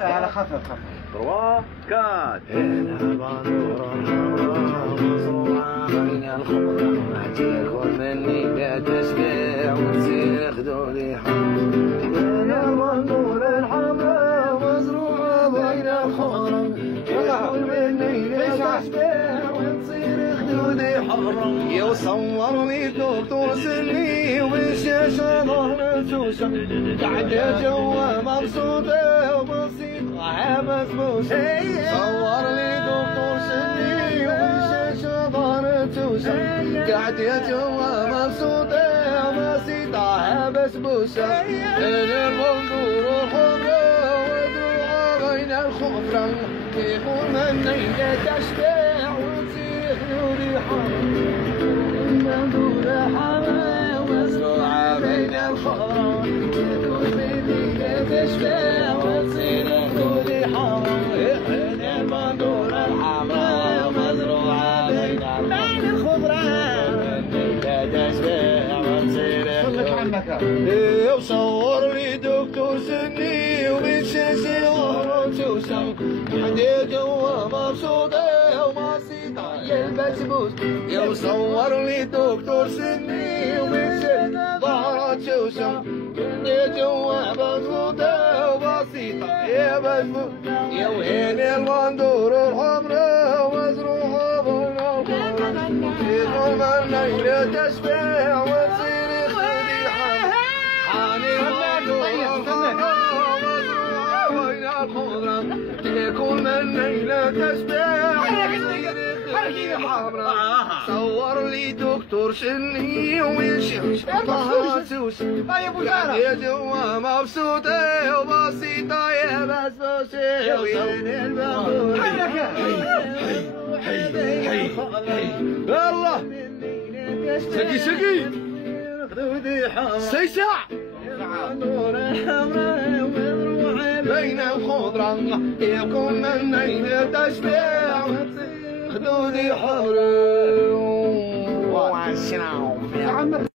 على خفيف 3 4 هنا بنور مزروعة بين الخضرة ما تاكل مني لا تشبع وتصير خدودي حمر. هنا بنور الحمراء مزروعة بين الخضرة تاكل مني لا تشبع وتصير خدودي حمر. يصور لي دكتور سني والشاشة ظهر توشة قاعدة جوا مبسوطة وبسيطة مسبوسة. صور لي دكتور سني والشاشة ظهر توشة قاعدة جوا مبسوطة وبسيطة مسبوسة. أنا المنظور الحمراء ودروعها بين الخضرة يقول مني لا تشبع وتصير خدودي حمر. المنظور الحمراء مزروعة بين الخضرة يقول مني لا تشبع وتصير خدودي حمر. المنظور الحمراء مزروعة بين الخضرة مني لا تشبع وتصير خدودي. وصور لي دكتور سني ومن شاشة ظهره توسع قاعدة جوا مبسوطة وبسيطة البسبوس. يصور لي دكتور سني ومن شاشة ظهره توسع قاعدة جوا مبسوطة وبسيطة يا بسبوس. يا وين المنظور الحمراء مزروعة بين الخضرة يقول مني لا تشبع وتصير خدودي حمر. حاني المنظور الحمراء مزروعة بين الخضرة يقول مني لا تشبع خدودي حمراء. صور لي دكتور سني ومن شاشة ظهرها توسع قاعدة جوا مبسوطة وبسيطة يا بسبوسة. وين المنظور يلا سقي سقي سيسع. المنظور الحمراء مزروعة بين الخضرة يقول مني لا تشبع خدودي حمر.